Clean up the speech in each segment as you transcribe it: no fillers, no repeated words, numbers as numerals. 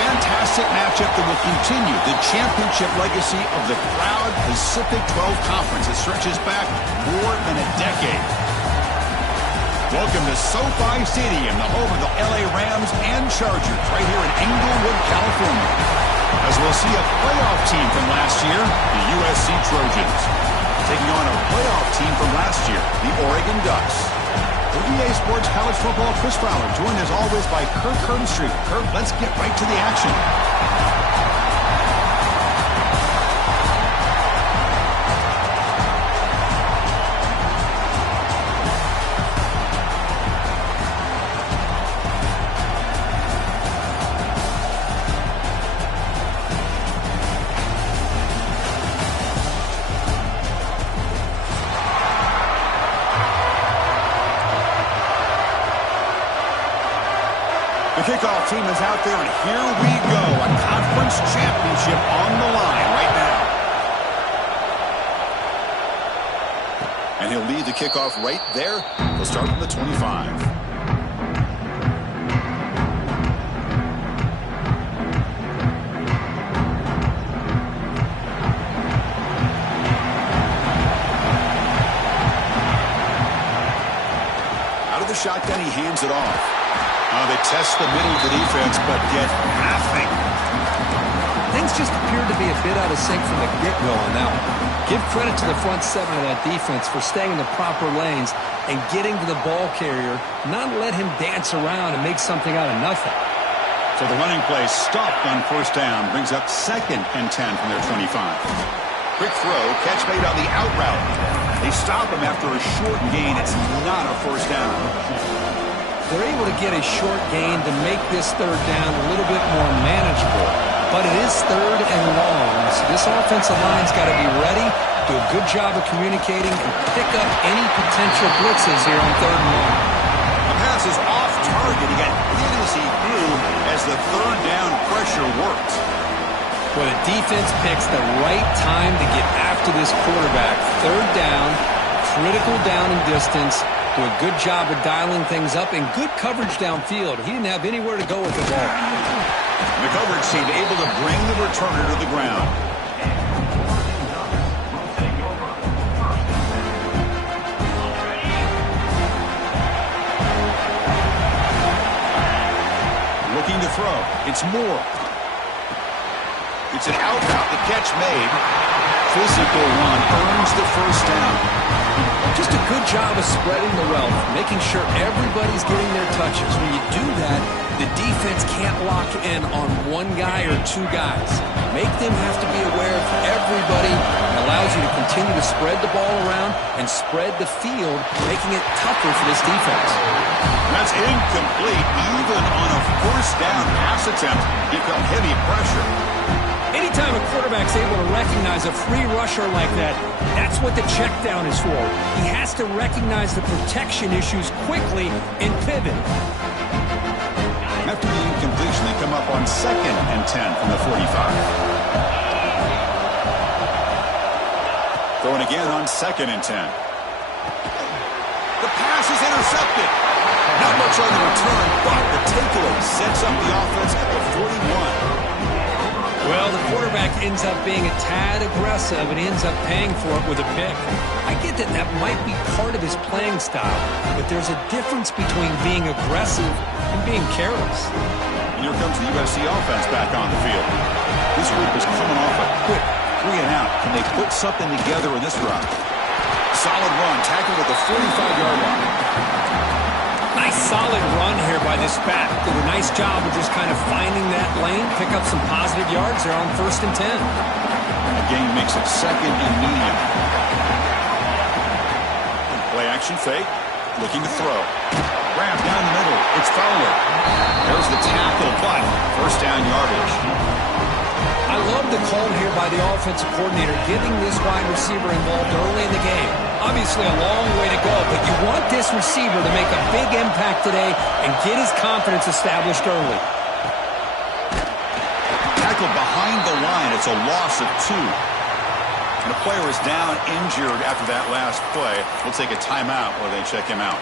fantastic matchup that will continue the championship legacy of the proud Pacific 12 Conference that stretches back more than a decade. Welcome to SoFi Stadium, the home of the LA Rams and Chargers, right here in Inglewood, California. As we'll see a playoff team from last year, the USC Trojans, taking on a playoff team from last year, the Oregon Ducks. For EA Sports College Football, Chris Fowler, joined as always by Kurt Kernstreet. Kurt, let's get right to the action. The kickoff team is out there, and here we go. A conference championship on the line right now. And he'll lead the kickoff right there. He'll start from the 25. Out of the shotgun, he hands it off. They test the middle of the defense, but get nothing. Things just appeared to be a bit out of sync from the get-go on that one. Give credit to the front seven of that defense for staying in the proper lanes and getting to the ball carrier, not let him dance around and make something out of nothing. So the running play stopped on first down, brings up 2nd and 10 from their 25. Quick throw, catch made on the out route. They stop him after a short gain. It's not a first down. They're able to get a short gain to make this third down a little bit more manageable. But it is 3rd and long, so this offensive line's got to be ready, do a good job of communicating, and pick up any potential blitzes here on 3rd and long. The pass is off target. He got hit as he threw as the third down pressure worked. Well, the defense picks the right time to get after this quarterback. 3rd down, critical down and distance. Do a good job of dialing things up and good coverage downfield. He didn't have anywhere to go with the ball. The coverage team able to bring the returner to the ground. Looking to throw. It's Moore. It's an out route. The catch made. Physical run earns the first down. Just a good job of spreading the wealth, making sure everybody's getting their touches. When you do that, the defense can't lock in on one guy or two guys. Make them have to be aware of everybody. It allows you to continue to spread the ball around and spread the field, making it tougher for this defense. That's incomplete. Even on a first down pass attempt, he felt heavy pressure. Anytime a quarterback's able to recognize a free rusher like that, that's what the check down is for. He has to recognize the protection issues quickly and pivot. After the incompletion, they come up on 2nd and 10 from the 45. Throwing again on 2nd and 10. The pass is intercepted. Not much on the return, but the takeaway sets up the offense at the 41. Well, the quarterback ends up being a tad aggressive and ends up paying for it with a pick. I get that that might be part of his playing style, but there's a difference between being aggressive and being careless. And here comes the USC offense back on the field. This group is coming off a quick 3 and out. Can they put something together in this run? Solid run, tackled at the 45-yard line. Nice solid run here by this back. Did a nice job of just kind of finding that lane, pick up some positive yards there on 1st and 10. The game makes it 2nd and medium. Play action fake, looking to throw. Grab down the middle, it's Fowler. There's the tackle, but first down yardage. I love the call here by the offensive coordinator, getting this wide receiver involved early in the game. Obviously a long way to go, but you want this receiver to make a big impact today and get his confidence established early. Tackled behind the line. It's a loss of 2. And the player is down, injured after that last play. We'll take a timeout while they check him out.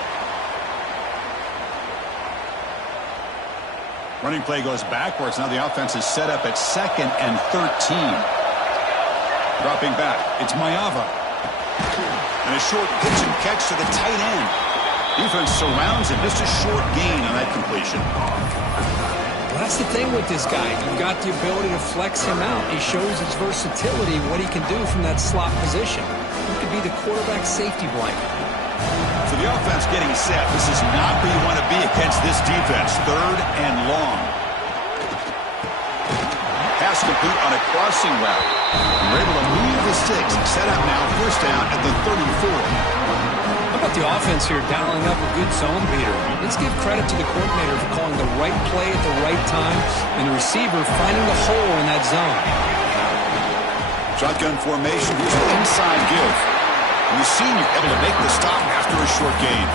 Running play goes backwards. Now the offense is set up at 2nd and 13. Dropping back. It's Mayava. And a short pitch and catch to the tight end. Defense surrounds him. Just a short gain on that completion. Well, that's the thing with this guy. You've got the ability to flex him out. He shows his versatility, what he can do from that slot position. He could be the quarterback safety blanket. So the offense getting set. This is not where you want to be against this defense. 3rd and long. Pass complete on a crossing route. We're able to move the sticks. Set up now, 1st down at the 34. How about the offense here dialing up a good zone beater? Let's give credit to the coordinator for calling the right play at the right time and the receiver finding the hole in that zone. Shotgun formation. Here's an inside give. And the senior able to make the stop after a short gain.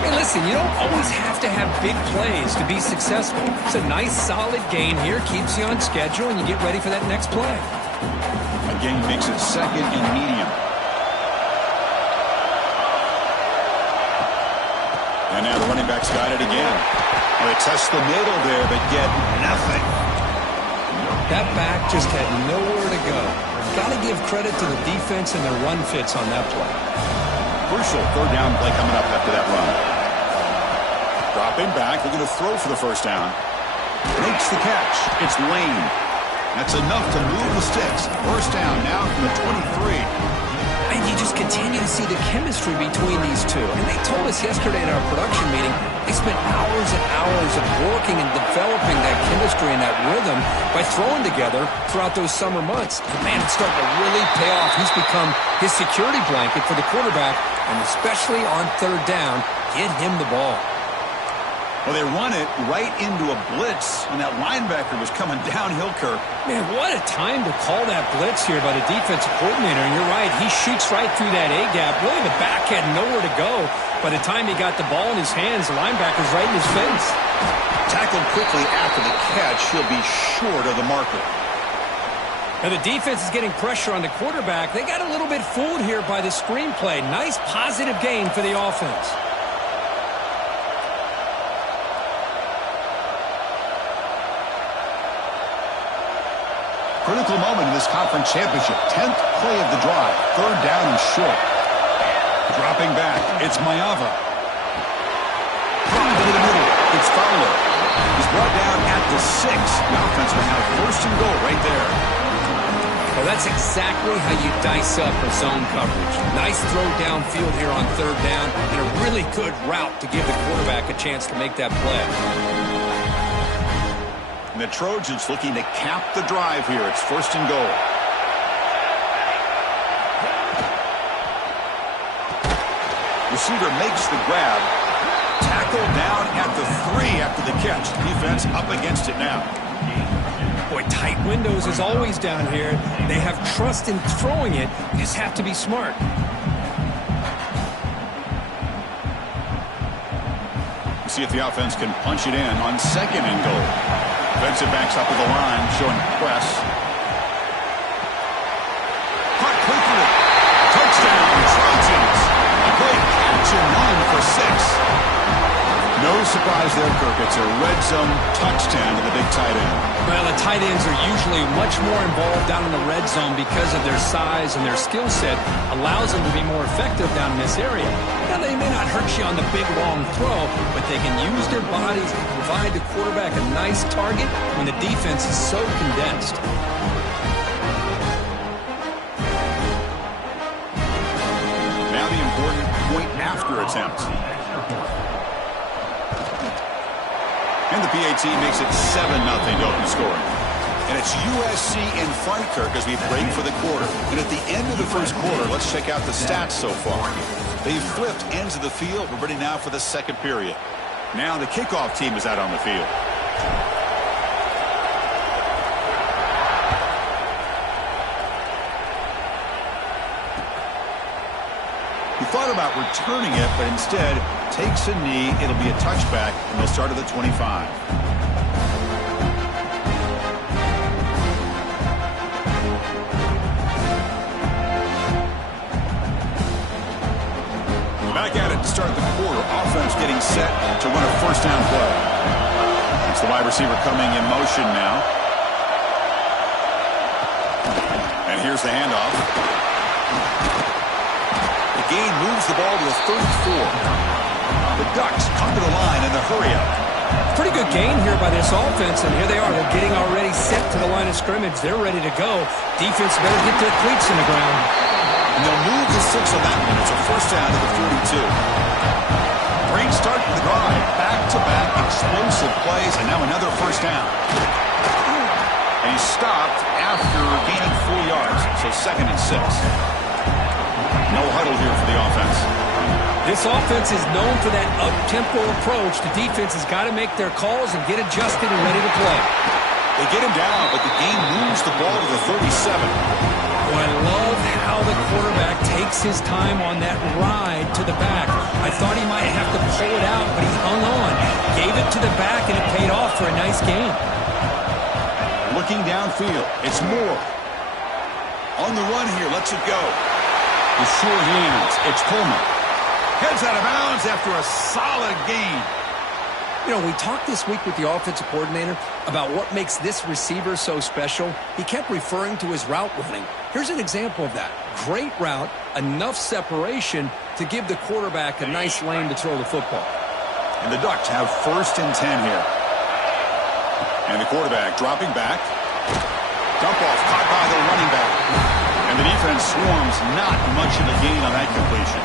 Hey, listen, you don't always have to have big plays to be successful. It's a nice, solid gain here. Keeps you on schedule, and you get ready for that next play. Again, makes it 2nd and medium. And now the running back's got it again. Well, they test the middle there, but get nothing. That back just had nowhere to go. Got to give credit to the defense and their run fits on that play. Crucial 3rd down play coming up after that run. Dropping back, looking to throw for the 1st down. Makes the catch. It's Lane. That's enough to move the sticks. 1st down now from the 23. And you just continue to see the chemistry between these two. And they told us yesterday in our production meeting, they spent hours and hours of working and developing that chemistry and that rhythm by throwing together throughout those summer months. And man, it's starting to really pay off. He's become his security blanket for the quarterback, and especially on 3rd down, get him the ball. Well, they run it right into a blitz, and that linebacker was coming downhill, Kirk. Man, what a time to call that blitz here by the defensive coordinator. And you're right, he shoots right through that A-gap. Really, the back had nowhere to go. By the time he got the ball in his hands, the linebacker's right in his face. Tackled quickly after the catch. He'll be short of the marker. Now, the defense is getting pressure on the quarterback. They got a little bit fooled here by the screenplay. Nice, positive gain for the offense. Critical moment in this conference championship. 10th play of the drive. 3rd down and short. Dropping back. It's Mayava. Into the middle. It's Fowler. He's brought down at the 6. The offense will have 1st and goal right there. Well, that's exactly how you dice up a zone coverage. Nice throw downfield here on 3rd down, and a really good route to give the quarterback a chance to make that play. And the Trojans looking to cap the drive here. It's 1st and goal. Receiver makes the grab. Tackle down at the 3 after the catch. Defense up against it now. Boy, tight windows is always down here. They have trust in throwing it. You just have to be smart. We'll see if the offense can punch it in on 2nd and goal. Defensive backs up at the line, showing press. Caught quickly. Touchdown, Trojans. A great catch and 9 for 6. No surprise there, Kirk. It's a red zone touchdown to the big tight end. Well, the tight ends are usually much more involved down in the red zone because of their size and their skill set allows them to be more effective down in this area. Now, they may not hurt you on the big, long throw, but they can use their bodies to provide the quarterback a nice target when the defense is so condensed. Now the important point after attempt. And the PAT makes it 7-0 to open scoring. And it's USC in front, Kirk, as we break for the quarter. And at the end of the first quarter, let's check out the stats so far. They've flipped ends of the field. We're ready now for the 2nd period. Now the kickoff team is out on the field. He thought about returning it, but instead takes a knee. It'll be a touchback, and they'll start at the 25. Back at it to start the quarter. Offense getting set to run a 1st down play. It's the wide receiver coming in motion now. And here's the handoff. The gain moves the ball to the 34. The Ducks come to the line in a hurry-up. Pretty good gain here by this offense, and here they are. They're getting already set to the line of scrimmage. They're ready to go. Defense better get their cleats in the ground. And they'll move the 6 on that one. It's a first down to the 42. Great start to the drive. Back-to-back explosive plays, and now another first down. And he stopped after gaining 4 yards, so 2nd and 6. No huddle here for the offense. This offense is known for that up-tempo approach. The defense has got to make their calls and get adjusted and ready to play. They get him down, but the game moves the ball to the 37. Oh, I love how the quarterback takes his time on that ride to the back. I thought he might have to pull it out, but he hung on. Gave it to the back, and it paid off for a nice game. Looking downfield, it's Moore. On the run here, lets it go. With sure hands, it's Coleman. Heads out of bounds after a solid gain. You know, we talked this week with the offensive coordinator about what makes this receiver so special. He kept referring to his route running. Here's an example of that. Great route, enough separation to give the quarterback a nice lane to throw the football. And the Ducks have 1st and 10 here. And the quarterback dropping back. Dump off caught by the running back. And the defense swarms, not much of a gain on that completion.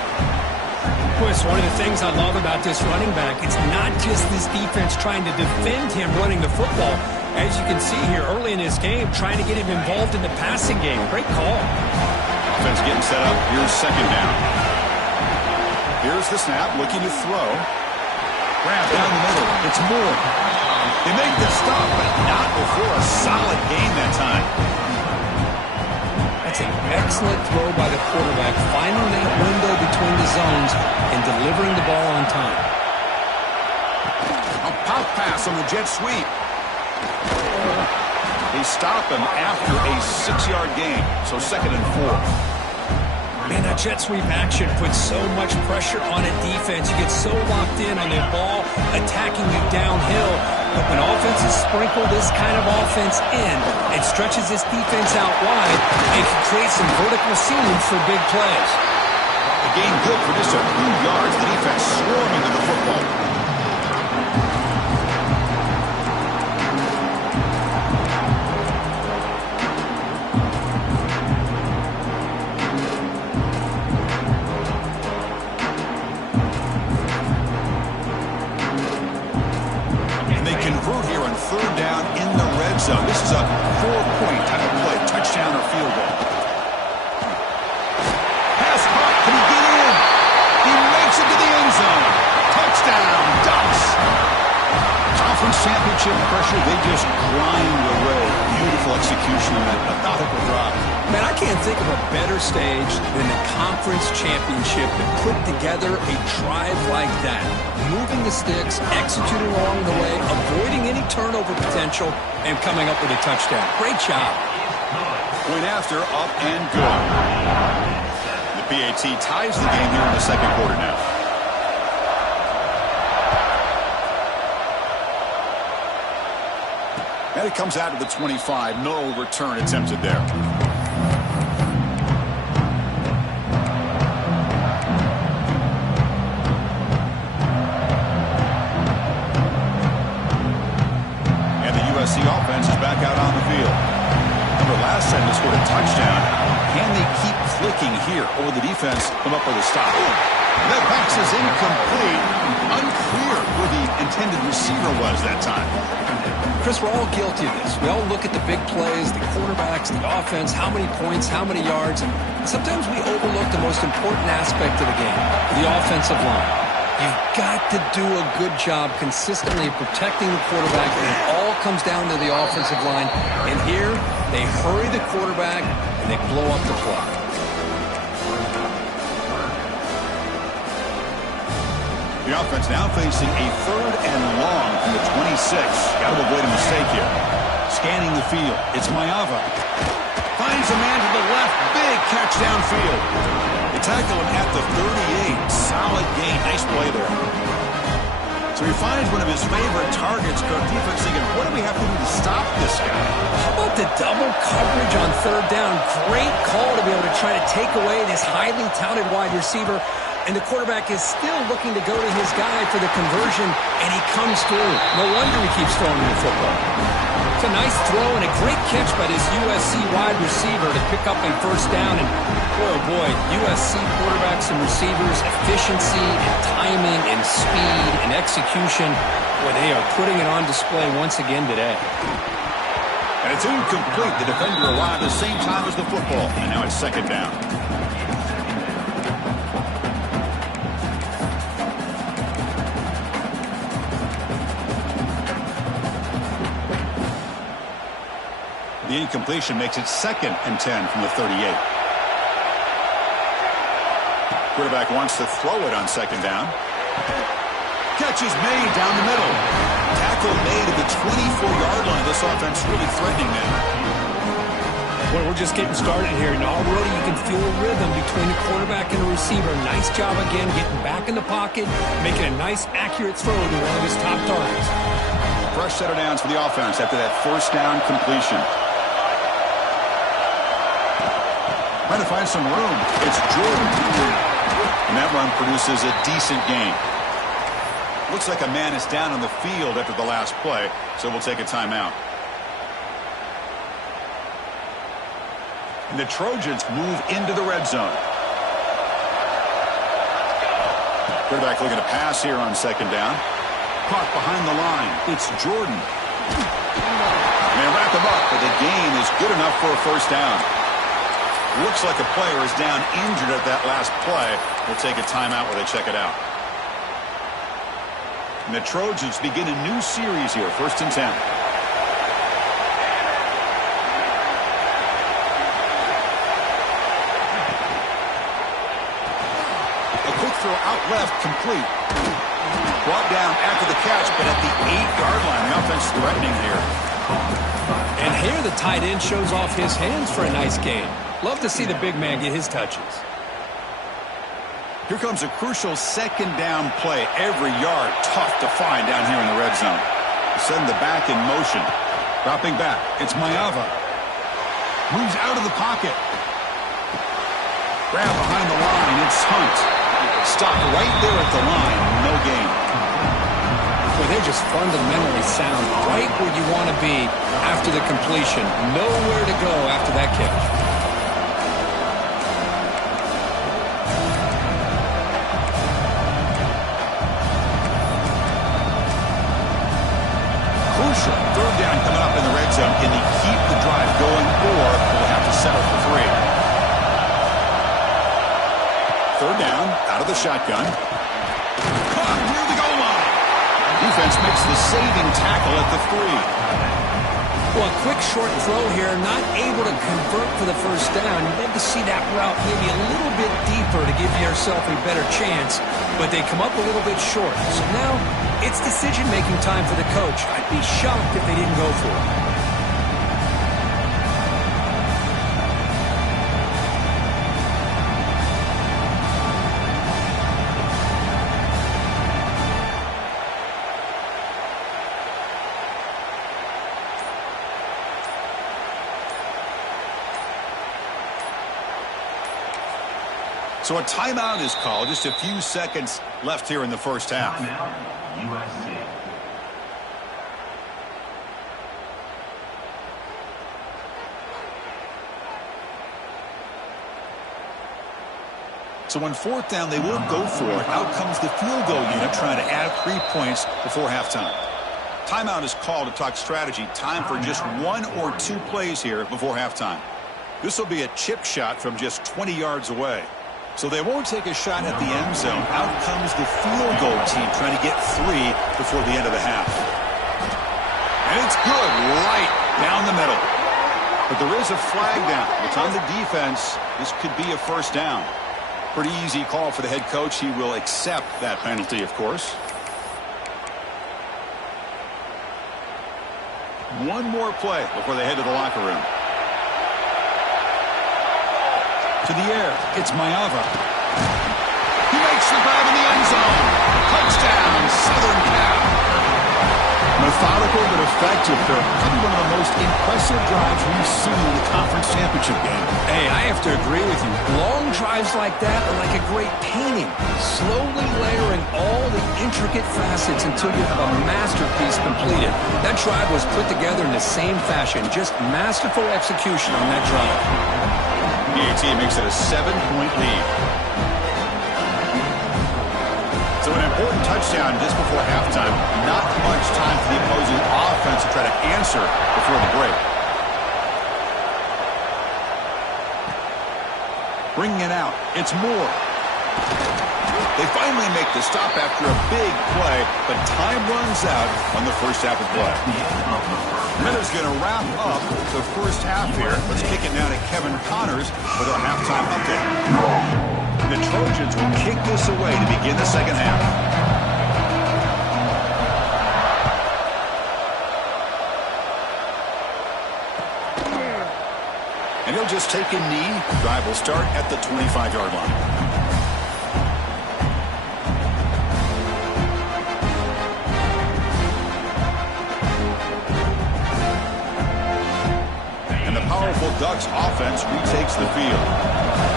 Chris, one of the things I love about this running back, it's not just this defense trying to defend him running the football. As you can see here early in this game, trying to get him involved in the passing game. Great call. Offense getting set up. Here's 2nd down. Here's the snap, looking to throw. Grab down the middle. It's Moore. They make the stop, but not before a solid gain that time. That's an excellent throw by the quarterback, finding that window between the zones and delivering the ball on time. A pop pass on the jet sweep. They stop him after a 6-yard gain, so 2nd and 4. Man, that jet sweep action puts so much pressure on a defense. You get so locked in on the ball attacking you downhill. But when offenses sprinkle this kind of offense in, it stretches this defense out wide and can create some vertical seams for big plays. The game good for just a few yards. The defense swarming to the football. So this is a 4-point type of play, touchdown or field goal. Pass caught, can he get in? He makes it to the end zone. Touchdown, Ducks. Conference championship pressure, they just grind away. Beautiful execution on that methodical drive. Man, I can't think of a better stage than the conference championship to put together a drive like that. Moving the sticks, executing along the way, avoiding any turnover potential, and coming up with a touchdown. Great job. Point after, up and good. The PAT ties the game here in the 2nd quarter now. And it comes out to the 25. No return attempted there. USC offense is back out on the field. Remember last time they scored a touchdown. Can they keep clicking here? Or will the defense come up with a stop? That pass is incomplete. Unclear where the intended receiver was that time. Chris, we're all guilty of this. We all look at the big plays, the quarterbacks, the offense, how many points, how many yards, and sometimes we overlook the most important aspect of the game, the offensive line. You've got to do a good job consistently protecting the quarterback, and it all comes down to the offensive line. And here, they hurry the quarterback, and they blow up the clock. The offense now facing a 3rd and long from the 26. Got to avoid a mistake here. Scanning the field. It's Maeva. Finds a man to the left. Big catch downfield. They tackle him at the 38. Solid gain. Nice play there. So So he finds one of his favorite targets. Coach defense thinking, what do we have to do to stop this guy? How about the double coverage on third down? Great call to be able to try to take away this highly talented wide receiver. And the quarterback is still looking to go to his guy for the conversion, and he comes through. No wonder he keeps throwing the football. It's a nice throw and a great catch by this USC wide receiver to pick up a first down. And boy, oh boy, USC quarterbacks and receivers, efficiency and timing and speed and execution, boy, they are putting it on display once again today. And it's incomplete. The defender arrived at the same time as the football. And now it's second down. The incompletion makes it 2nd and 10 from the 38. Quarterback wants to throw it on second down. Catch is made down the middle. Tackle made at the 24-yard line. This offense really threatening now. Well, we're just getting started here, and already you can feel a rhythm between the quarterback and the receiver. Nice job again getting back in the pocket, making a nice, accurate throw to one of his top targets. Fresh set of downs for the offense after that first down completion. Trying to find some room. It's Jordan. And that run produces a decent gain. Looks like a man is down on the field after the last play, so we'll take a timeout. And the Trojans move into the red zone. Quarterback looking to pass here on second down. Caught behind the line. It's Jordan. And they wrap him up, but the gain is good enough for a first down. Looks like a player is down injured at that last play. We'll take a timeout while they check it out. And the Trojans begin a new series here, 1st and 10. A quick throw out left, complete. Brought down after the catch, but at the 8-yard line, the offense threatening here. And here the tight end shows off his hands for a nice gain. Love to see the big man get his touches. Here comes a crucial second down play. Every yard tough to find down here in the red zone. Send the back in motion. Dropping back. It's Mayava. Moves out of the pocket. Grab behind the line. It's Hunt. Stopped right there at the line. No gain. Well, they're just fundamentally sound. Right where you want to be after the completion. Nowhere to go after that catch. Third down coming up in the red zone. Can they keep the drive going, or will they have to settle for 3? Third down, out of the shotgun. Caught near the goal line. Defense makes the saving tackle at the 3. Well, a quick short throw here, not able to convert for the first down. You'd love to see that route maybe a little bit deeper to give yourself a better chance, but they come up a little bit short. So now it's decision-making time for the coach. I'd be shocked if they didn't go for it. So a timeout is called. Just a few seconds left here in the first half. USC. So on 4th down, they will go for it. Out comes the field goal unit trying to add 3 points before halftime. Timeout is called to talk strategy. Time for just 1 or 2 plays here before halftime. This will be a chip shot from just 20 yards away. So they won't take a shot at the end zone. Out comes the field goal team trying to get 3 before the end of the half. And it's good right down the middle. But there is a flag down. It's on the defense. This could be a first down. Pretty easy call for the head coach. He will accept that penalty, of course. One more play before they head to the locker room. To the air, it's Mayava. He makes the grab in the end zone. Touchdown, Southern Cal. Methodical but effective. They're probably one of the most impressive drives we've seen in the conference championship game. Hey, I have to agree with you. Long drives like that are like a great painting. Slowly layering all the intricate facets until you have a masterpiece completed. That drive was put together in the same fashion. Just masterful execution on that drive. PAT makes it a 7-point lead. So an important touchdown just before halftime. Not much time for the opposing offense to try to answer before the break. Bringing it out. It's Moore. They finally make the stop after a big play, but time runs out on the first half of play. Miller's going to wrap up the first half here. Let's kick it now to Kevin Connors with our halftime update. The Trojans will kick this away to begin the second half. And he'll just take a knee. Drive will start at the 25-yard line. And the powerful Ducks offense retakes the field.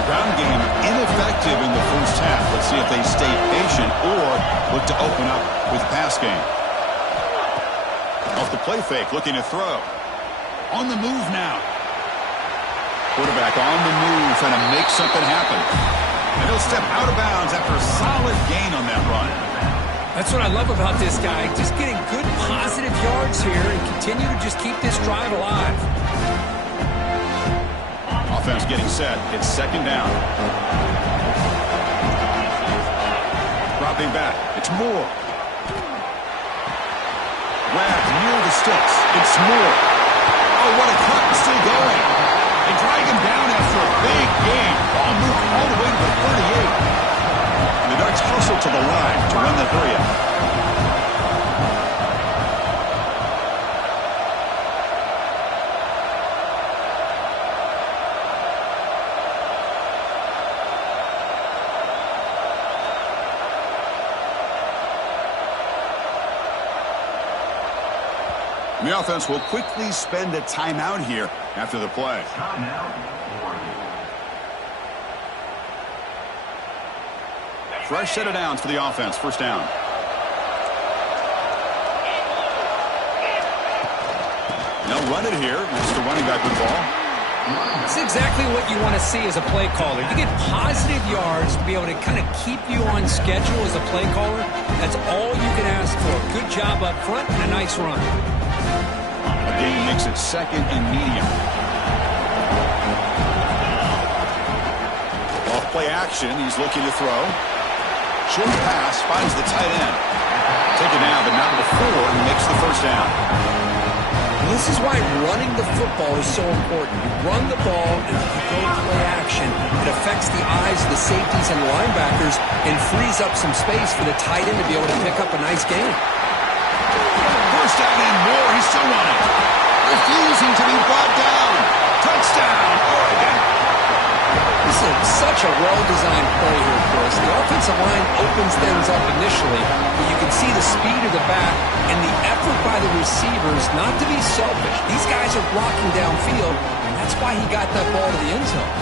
Ground game ineffective in the first half. Let's see if they stay patient or look to open up with pass game. Off the play fake, looking to throw. On the move now. Quarterback on the move, trying to make something happen. And he'll step out of bounds after a solid gain on that run. That's what I love about this guy. Just getting good positive yards here and continue to just keep this drive alive. Offense getting set. It's second down. Dropping back. It's Moore. Grabbed near the sticks. It's Moore. Oh, what a cut. Still going. They drag him down after a big gain. Ball moved all the way to the 38. And the Ducks hustle to the line to run the 3-out. The offense will quickly spend a timeout here after the play. Fresh set of downs for the offense. First down. Now run it here. It's the running back with the ball. It's exactly what you want to see as a play caller. You get positive yards to be able to kind of keep you on schedule as a play caller. That's all you can ask for. Good job up front and a nice run. Again, makes it second and medium. Off play action, he's looking to throw. Short pass, finds the tight end. Taken down, but not before he makes the first down. And this is why running the football is so important. You run the ball, and if you go play action, it affects the eyes of the safeties and the linebackers and frees up some space for the tight end to be able to pick up a nice gain. First down and more. He's still running. Refusing to be brought down. Touchdown, Oregon. This is such a well-designed play here, Chris. The offensive line opens things up initially, but you can see the speed of the back and the effort by the receivers not to be selfish. These guys are blocking downfield, and that's why he got that ball to the end zone.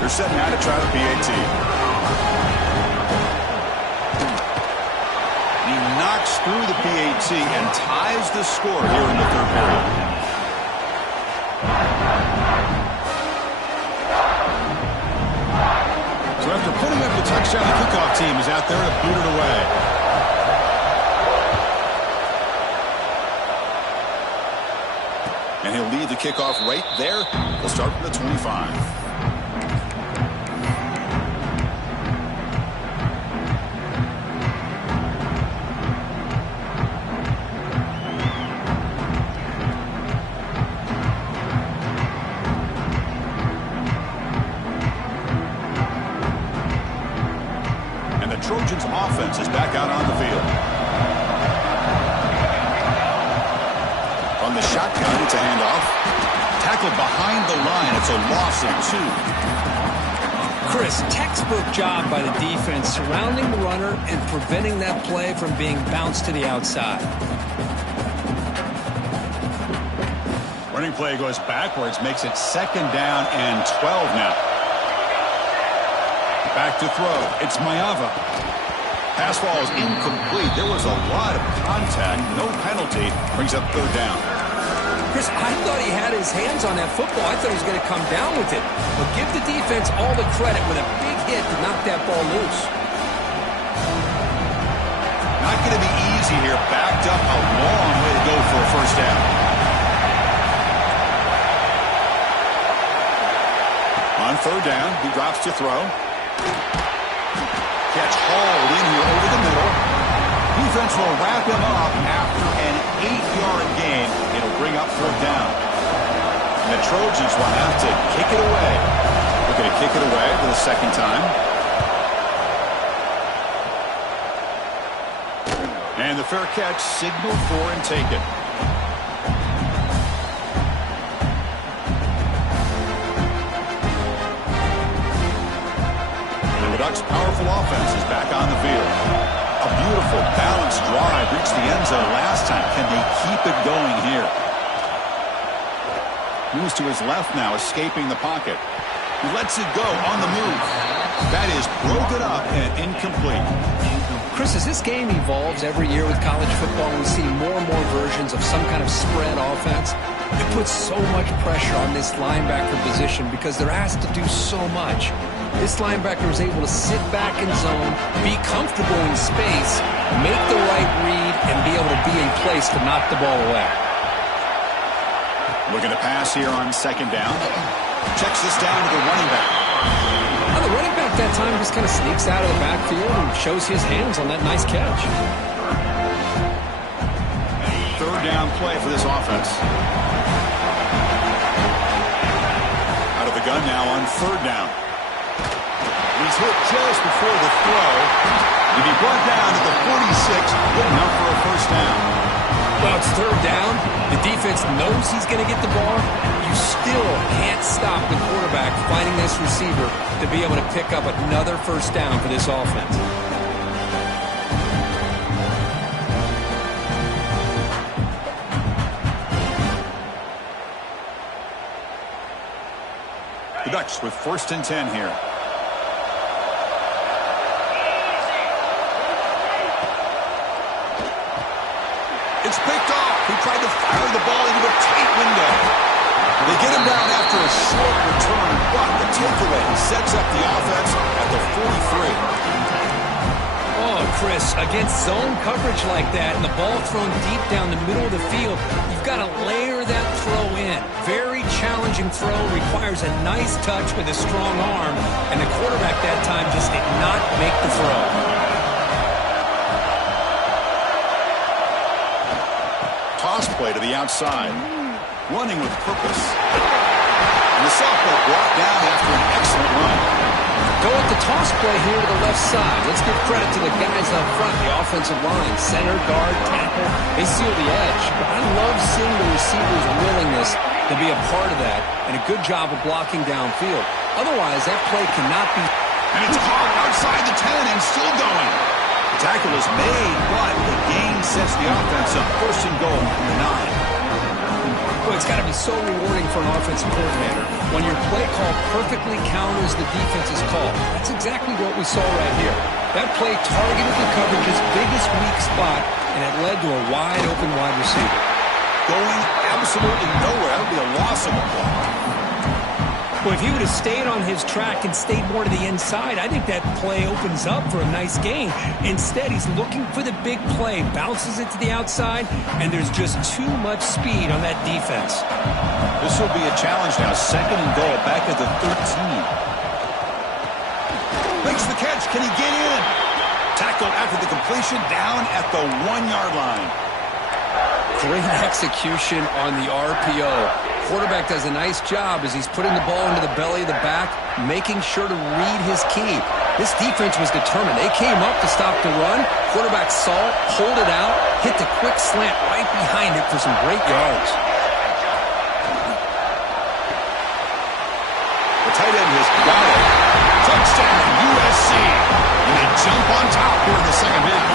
They're set now to try the PAT. Knocks through the PAT and ties the score here in the third period. So after putting up the touchdown, the kickoff team is out there to boot it away. And he'll lead the kickoff right there. He'll start from the 25. Trojans offense is back out on the field. From the shotgun, it's a handoff. Tackled behind behind the line. It's a loss of 2. Chris, textbook job by the defense surrounding the runner and preventing that play from being bounced to the outside. Running play goes backwards, makes it 2nd down and 12 now. Back to throw. It's Mayava. Pass ball is incomplete. There was a lot of contact. No penalty. Brings up 3rd down. Chris, I thought he had his hands on that football. I thought he was going to come down with it. But give the defense all the credit with a big hit to knock that ball loose. Not going to be easy here. Backed up a long way to go for a 1st down. On 3rd down, he drops to throw. Catch hauled in here over the middle. Defense will wrap him up after an 8-yard gain. It'll bring up 4th down. And the Trojans will have to kick it away. They're going to kick it away for the 2nd time. And the fair catch signaled for and taken. Ducks' powerful offense is back on the field. A beautiful, balanced drive reached the end zone last time. Can they keep it going here? Moves to his left now, escaping the pocket. He lets it go on the move. That is broken up and incomplete. Chris, as this game evolves every year with college football, we see more and more versions of some kind of spread offense. It puts so much pressure on this linebacker position because they're asked to do so much. This linebacker is able to sit back in zone, be comfortable in space, make the right read, and be able to be in place to knock the ball away. Looking to pass here on 2nd down. Checks this down to the running back. Now the running back that time just kind of sneaks out of the backfield and shows his hands on that nice catch. 3rd down play for this offense. Out of the gun now on 3rd down. He's hit just before the throw. He'll be brought down at the 46, good enough for a 1st down. Well, it's 3rd down. The defense knows he's going to get the ball. You still can't stop the quarterback finding this receiver to be able to pick up another 1st down for this offense. The Ducks with 1st and 10 here. It's picked off. He tried to fire the ball into a tight window. They get him down after a short return, but the takeaway sets up the offense at the 43. Oh, Chris, against zone coverage like that and the ball thrown deep down the middle of the field, you've got to layer that throw in. Very challenging throw, requires a nice touch with a strong arm, and the quarterback that time just did not make the throw. Play to the outside. Running with purpose. And the sophomore brought down after an excellent run. Go with the toss play here to the left side. Let's give credit to the guys up front, the offensive line. Center, guard, tackle. They seal the edge. But I love seeing the receiver's willingness to be a part of that and a good job of blocking downfield. Otherwise, that play cannot be... And it's hard outside the 10 and still going. The tackle is made, but the gain sets the offense up 1st and goal from the 9. Boy, it's got to be so rewarding for an offensive coordinator when your play call perfectly counters the defense's call. That's exactly what we saw right here. That play targeted the coverage's biggest weak spot, and it led to a wide-open wide receiver. Going absolutely nowhere. That would be a loss of a play. Well, if he would have stayed on his track and stayed more to the inside, I think that play opens up for a nice gain. Instead, he's looking for the big play, bounces it to the outside, and there's just too much speed on that defense. This will be a challenge now. 2nd and goal, back at the 13. Makes the catch. Can he get in? Tackled after the completion, down at the 1-yard line. Great execution on the RPO. Quarterback does a nice job as he's putting the ball into the belly of the back, making sure to read his key. This defense was determined. They came up to stop the run. Quarterback saw it, pulled it out, hit the quick slant right behind it for some great yards. The tight end has got it. Touchdown, USC. And they jump on top here in the second half.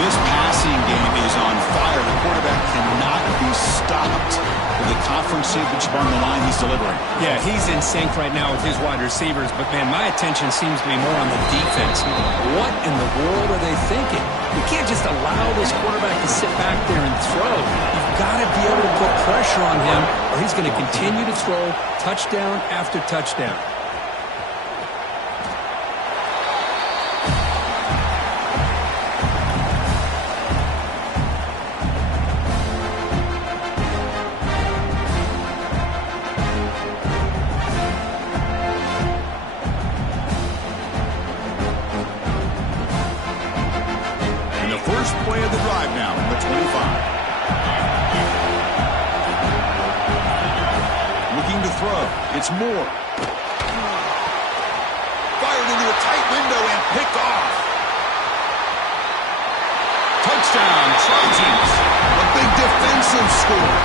This passing game is on fire. The quarterback cannot be stopped with the conference championship on the line he's delivering. Yeah, he's in sync right now with his wide receivers. But, man, my attention seems to be more on the defense. What in the world are they thinking? You can't just allow this quarterback to sit back there and throw. You've got to be able to put pressure on him, or he's going to continue to throw touchdown after touchdown. First play of the drive now on the 25. Looking to throw. It's Moore. Fired into a tight window and picked off. Touchdown, Trojans. A big defensive score.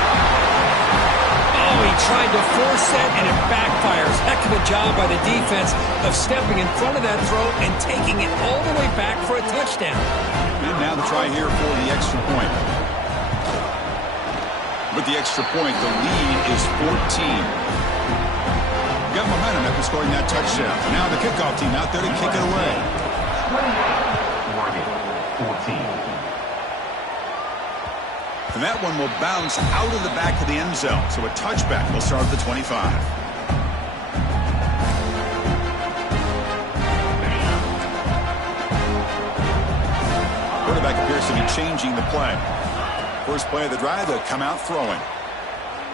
Oh, he tried to force it, and it backfires. Heck of a job by the defense of stepping in front of that throw and taking it all the way back for a touchdown. And now the try here for the extra point. With the extra point, the lead is 14. Got momentum after scoring that touchdown. Now the kickoff team out there to kick it away. Oregon, 14. And that one will bounce out of the back of the end zone. So a touchback will start at the 25. Quarterback appears to be changing the play. First play of the drive, they'll come out throwing.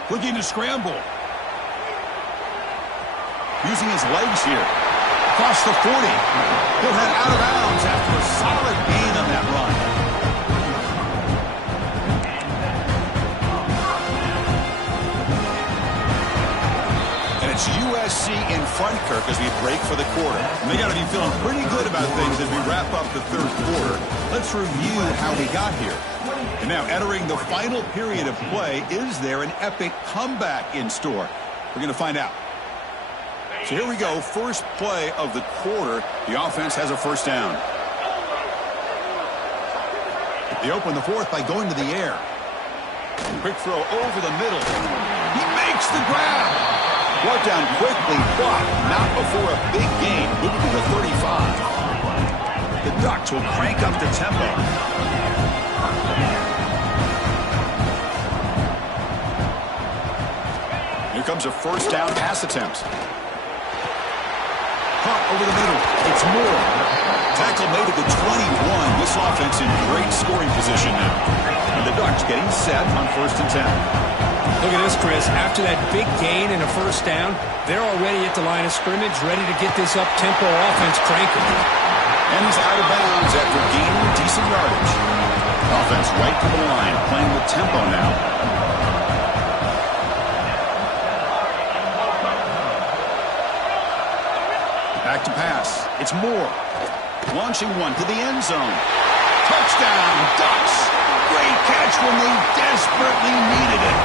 Looking to scramble. Using his legs here. Across the 40. He'll head out of bounds after a solid gain on that run. It's USC in front, Kirk, as we break for the quarter. And they got to be feeling pretty good about things as we wrap up the third quarter. Let's review how we got here. And now entering the final period of play, is there an epic comeback in store? We're going to find out. So here we go. First play of the quarter. The offense has a first down. They open the fourth by going to the air. Quick throw over the middle. He makes the grab. Brought down quickly, but not before a big gain. Moving to the 35. The Ducks will crank up the tempo. Here comes a first down pass attempt. Caught over the middle. It's Moore. Tackle made at the 21. This offense in great scoring position now. And the Ducks getting set on 1st and 10. Look at this, Chris. After that big gain and a first down, they're already at the line of scrimmage, ready to get this up-tempo offense cranking. And he's out of bounds after gaining decent yardage. Offense right to the line, playing with tempo now. Back to pass. It's Moore. Launching one to the end zone. Touchdown, Ducks. Great catch when they desperately needed it.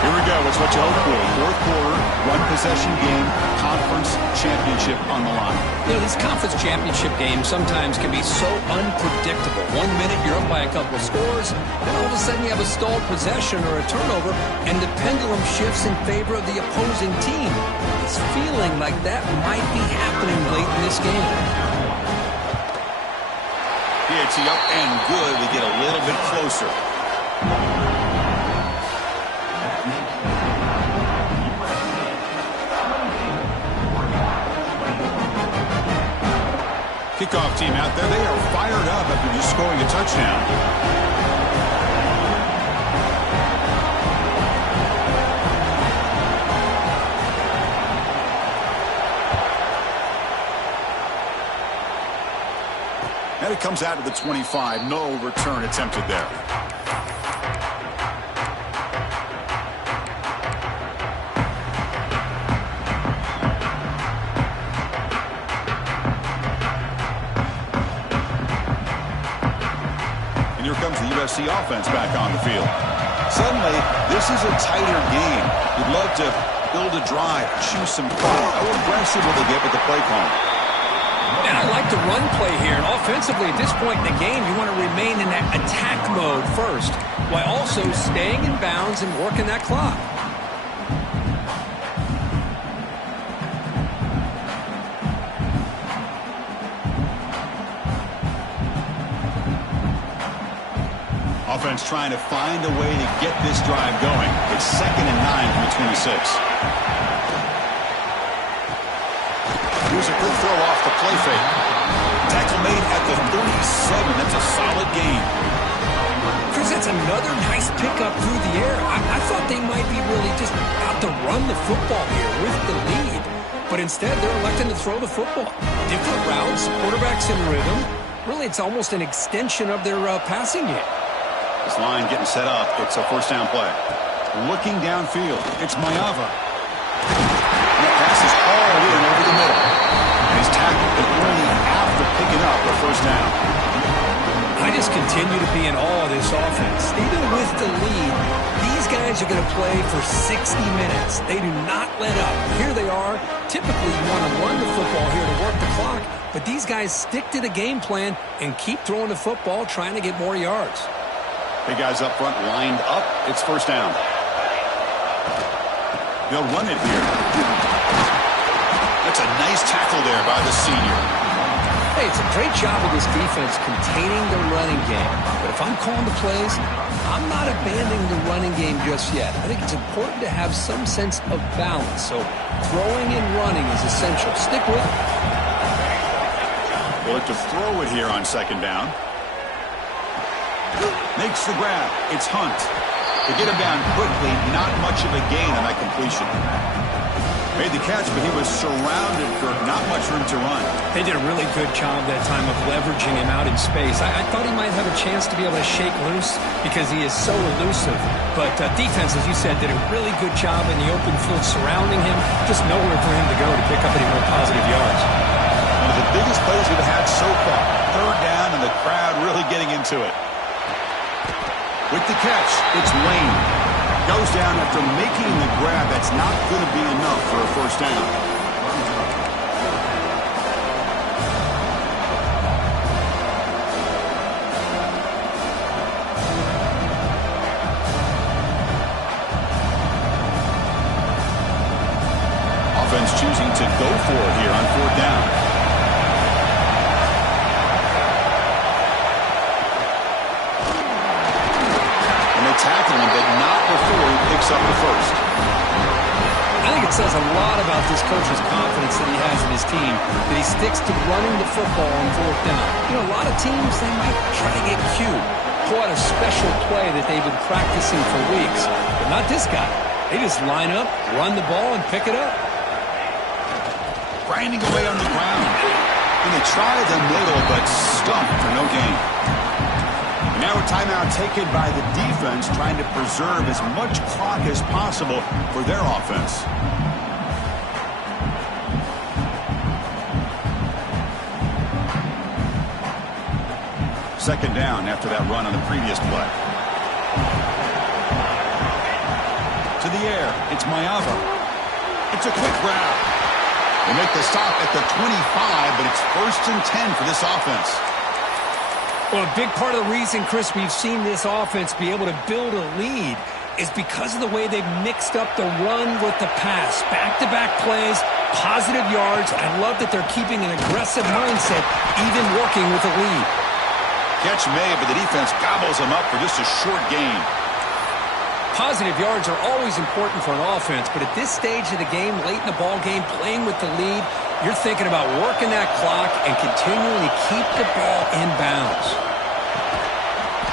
Here we go. It's what you hope for. Fourth quarter, one-possession game, conference championship on the line. You know, these conference championship games sometimes can be so unpredictable. 1 minute you're up by a couple of scores, then all of a sudden you have a stalled possession or a turnover, and the pendulum shifts in favor of the opposing team. It's feeling like that might be happening late in this game. It's up and good. We get a little bit closer. Kickoff team out there. They are fired up after just scoring a touchdown. And it comes out of the 25. No return attempted there. And here comes the USC offense back on the field. Suddenly, this is a tighter game. You'd love to build a drive, choose some clock. How aggressive will they get with the play call? And I like the run play here. And offensively, at this point in the game, you want to remain in that attack mode first, while also staying in bounds and working that clock. Offense trying to find a way to get this drive going. It's 2nd and 9 from the 26. Here's a good throw off the play fake. Tackle made at the 37. That's a solid gain. Chris, that's another nice pickup through the air. I thought they might be really just out to run the football here with the lead. But instead, they're electing to throw the football. Different routes, quarterbacks in rhythm. Really, it's almost an extension of their passing game. This line getting set up. It's a first down play. Looking downfield. It's Mayava. The pass is all in over the middle. And he's tackled, but only after picking up a first down. I just continue to be in awe of this offense. Even with the lead, these guys are going to play for 60 minutes. They do not let up. Here they are. Typically, you want to run the football here to work the clock, but these guys stick to the game plan and keep throwing the football, trying to get more yards. Big guys up front lined up. It's first down. They'll run it here. That's a nice tackle there by the senior. Hey, it's a great job of this defense containing the running game. But if I'm calling the plays, I'm not abandoning the running game just yet. I think it's important to have some sense of balance. So throwing and running is essential. Stick with it. Well, to throw it here on 2nd down. Makes the grab. It's Hunt. To get him down quickly, not much of a gain on that completion. Made the catch, but he was surrounded for not much room to run. They did a really good job that time of leveraging him out in space. I thought he might have a chance to be able to shake loose because he is so elusive. But defense, as you said, did a really good job in the open field surrounding him. Just nowhere for him to go to pick up any more positive yards. One of the biggest plays we've had so far. 3rd down and the crowd really getting into it. With the catch, it's Lane. Goes down after making the grab. That's not going to be enough for a first down. Offense choosing to go for it here on 4th down. Tackle him, but not before he picks up the first. I think it says a lot about this coach's confidence that he has in his team, that he sticks to running the football on 4th down. You know, a lot of teams, they might try to get cute, pull out a special play that they've been practicing for weeks, but not this guy. They just line up, run the ball, and pick it up. Grinding away on the ground. Going to try the middle, but stumped for no gain. Now a timeout taken by the defense, trying to preserve as much clock as possible for their offense. Second down after that run on the previous play. To the air, it's Mayava. It's a quick grab. They make the stop at the 25, but it's 1st and 10 for this offense. Well, a big part of the reason, Chris, we've seen this offense be able to build a lead is because of the way they've mixed up the run with the pass. Back-to-back plays, positive yards. I love that they're keeping an aggressive mindset, even working with a lead. Catch made, but the defense gobbles them up for just a short gain. Positive yards are always important for an offense, but at this stage of the game, late in the ball game, playing with the lead, you're thinking about working that clock and continuing to keep the ball in bounds.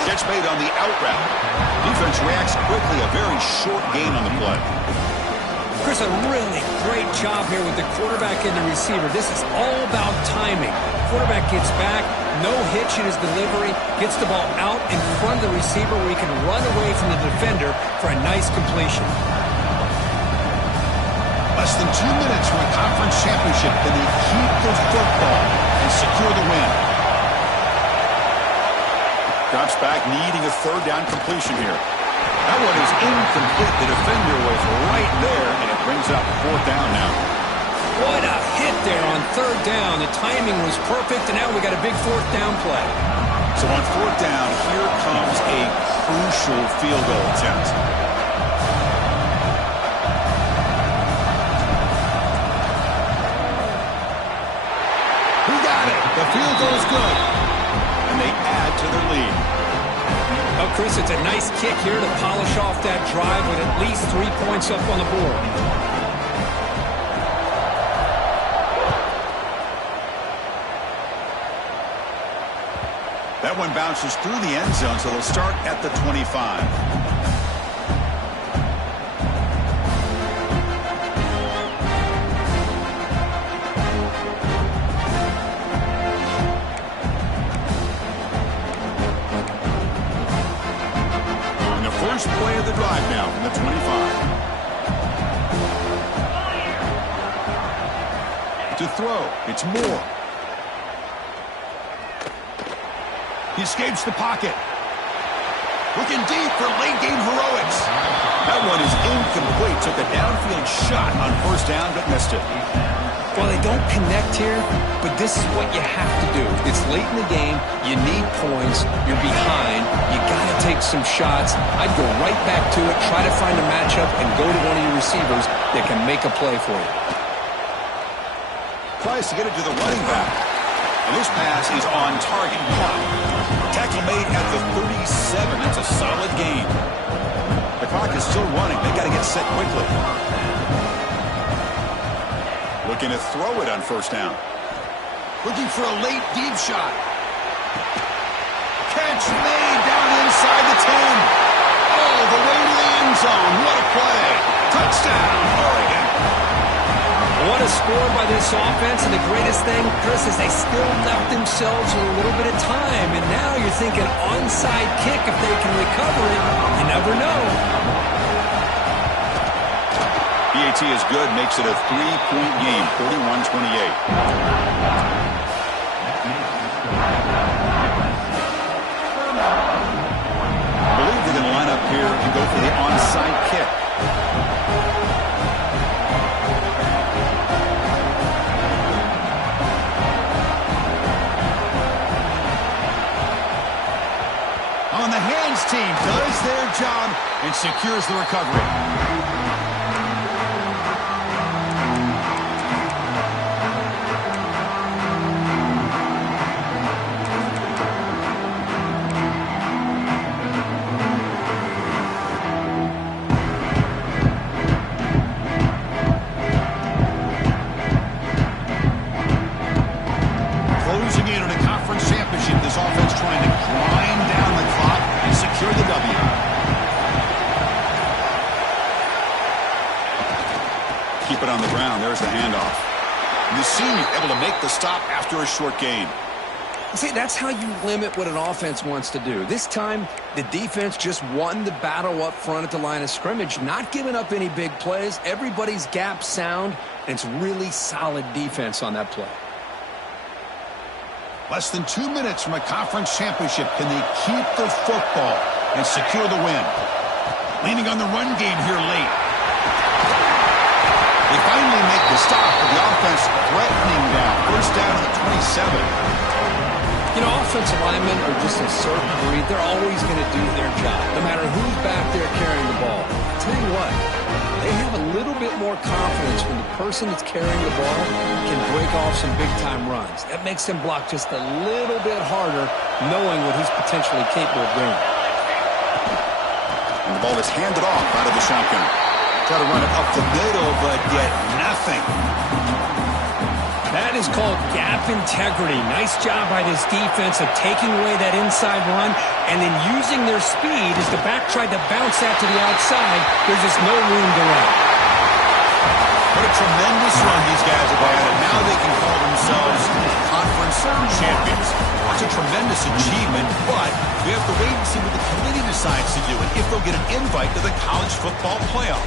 Catch made on the out route. Defense reacts quickly, a very short gain on the play. Chris, a really great job here with the quarterback and the receiver. This is all about timing. Quarterback gets back, no hitch in his delivery, gets the ball out in front of the receiver where he can run away from the defender for a nice completion. Less than 2 minutes from a conference championship. Can they keep the football and secure the win? Drops back, needing a 3rd down completion here. That one is incomplete. The defender was right there, and it brings up third down. The timing was perfect, and now we got a big fourth down play. So on fourth down, here comes a crucial field goal attempt. Who got it? The field goal is good. And they add to their lead. Oh, Chris, it's a nice kick here to polish off that drive with at least 3 points up on the board. That one bounces through the end zone, so they'll start at the 25. And the first play of the drive now from the 25. To throw, it's Moore. He escapes the pocket. Looking deep for late-game heroics. That one is incomplete. Took a downfield shot on first down, but missed it. Well, they don't connect here, but this is what you have to do. It's late in the game. You need points. You're behind. You got to take some shots. I'd go right back to it, try to find a matchup, and go to one of your receivers that can make a play for you. Tries to get it to the running back. And this pass is on target. Tackle made at the 37. That's a solid gain. The clock is still running. They got to get set quickly. Looking to throw it on first down. Looking for a late deep shot. Catch made down inside the 10. All the way to the end zone. What a play. Touchdown, Oregon. What a score by this offense, and the greatest thing, Chris, is they still left themselves with a little bit of time, and now you're thinking onside kick if they can recover it. You never know. PAT is good, makes it a 3-point game, 31-28. I believe they're going to line up here and go for the onside kick. On the hands team does their job and secures the recovery. Closing in on a conference championship, this offense trying to grind down the clock and secure the W. Keep it on the ground. There's the handoff. And the senior able to make the stop after a short gain. See, that's how you limit what an offense wants to do. This time, the defense just won the battle up front at the line of scrimmage, not giving up any big plays. Everybody's gap sound, and it's really solid defense on that play. Less than 2 minutes from a conference championship. Can they keep the football and secure the win? Leaning on the run game here late. They finally make the stop, but the offense threatening now. First down to the 27. You know, offensive linemen are just a certain breed. They're always going to do their job, no matter who's back there carrying the ball. I'll tell you what, they have a little bit more confidence when the person that's carrying the ball can break off some big-time runs. That makes them block just a little bit harder, knowing what he's potentially capable of doing. And the ball is handed off out of the shotgun. Try to run it up the middle, but get nothing. That is called gap integrity. Nice job by this defense of taking away that inside run and then using their speed as the back tried to bounce that to the outside. There's just no room to run. What a tremendous run these guys have had, and now they can call themselves conference champions. That's a tremendous achievement, but we have to wait and see what the committee decides to do and if they'll get an invite to the college football playoff.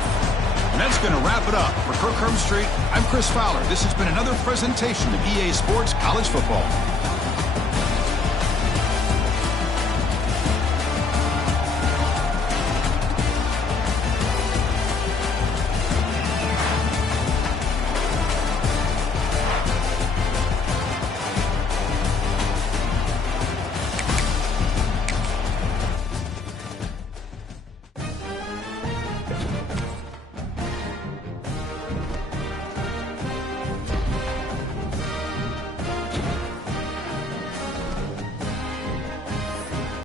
And that's going to wrap it up. For Kirk Street, I'm Chris Fowler. This has been another presentation of EA Sports College Football.